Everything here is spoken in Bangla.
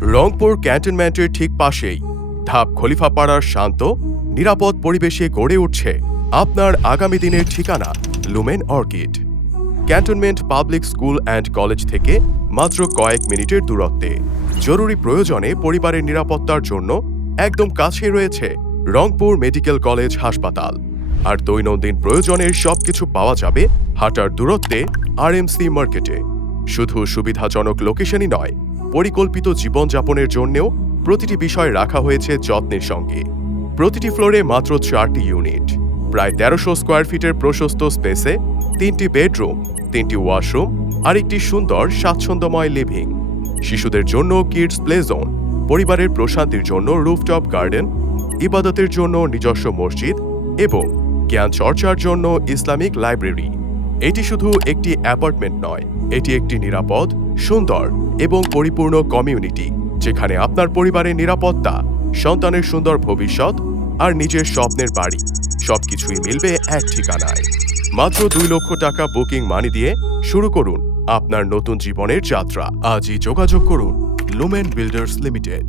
রংপুর ক্যান্টনমেন্টের ঠিক পাশেই ধাপ খলিফাপাড়ার শান্ত নিরাপদ পরিবেশে গড়ে উঠছে আপনার আগামী দিনের ঠিকানা lumen orchid. Cantonment public school and college থেকে মাত্র কয়েক মিনিটের দূরত্বে জরুরি প্রয়োজনে পরিবারের নিরাপত্তার জন্য একদম কাছে রয়েছে রংপুর মেডিকেল কলেজ হাসপাতাল। আর দৈনন্দিন প্রয়োজনের সবকিছু পাওয়া যাবে হাঁটার দূরত্বে আরএমসি মার্কেটে। শুধু সুবিধাজনক লোকেশনই নয়, পরিকল্পিত জীবনযাপনের জন্যও প্রতিটি বিষয় রাখা হয়েছে যত্নের সঙ্গে। প্রতিটি ফ্লোরে মাত্র 4টি ইউনিট, প্রায় 1300 স্কোয়ার ফিটের প্রশস্ত স্পেসে 3টি বেডরুম, 3টি ওয়াশরুম আর একটি সুন্দর স্বাচ্ছন্দ্যময় লিভিং। শিশুদের জন্য কিডস প্লে জোন, পরিবারের প্রশান্তির জন্য রুফটপ গার্ডেন, ইবাদতের জন্য নিজস্ব মসজিদ এবং জ্ঞান চর্চার জন্য ইসলামিক লাইব্রেরি। এটি শুধু একটি অ্যাপার্টমেন্ট নয়, এটি একটি নিরাপদ, সুন্দর এবং পরিপূর্ণ কমিউনিটি, যেখানে আপনার পরিবারের নিরাপত্তা, সন্তানের সুন্দর ভবিষ্যৎ আর নিজের স্বপ্নের বাড়ি সবকিছুই মিলবে এক ঠিকানায়। মাত্র 2 লক্ষ টাকা বুকিং মানি দিয়ে শুরু করুন আপনার নতুন জীবনের যাত্রা। আজই যোগাযোগ করুন লুমেন বিল্ডার্স লিমিটেড।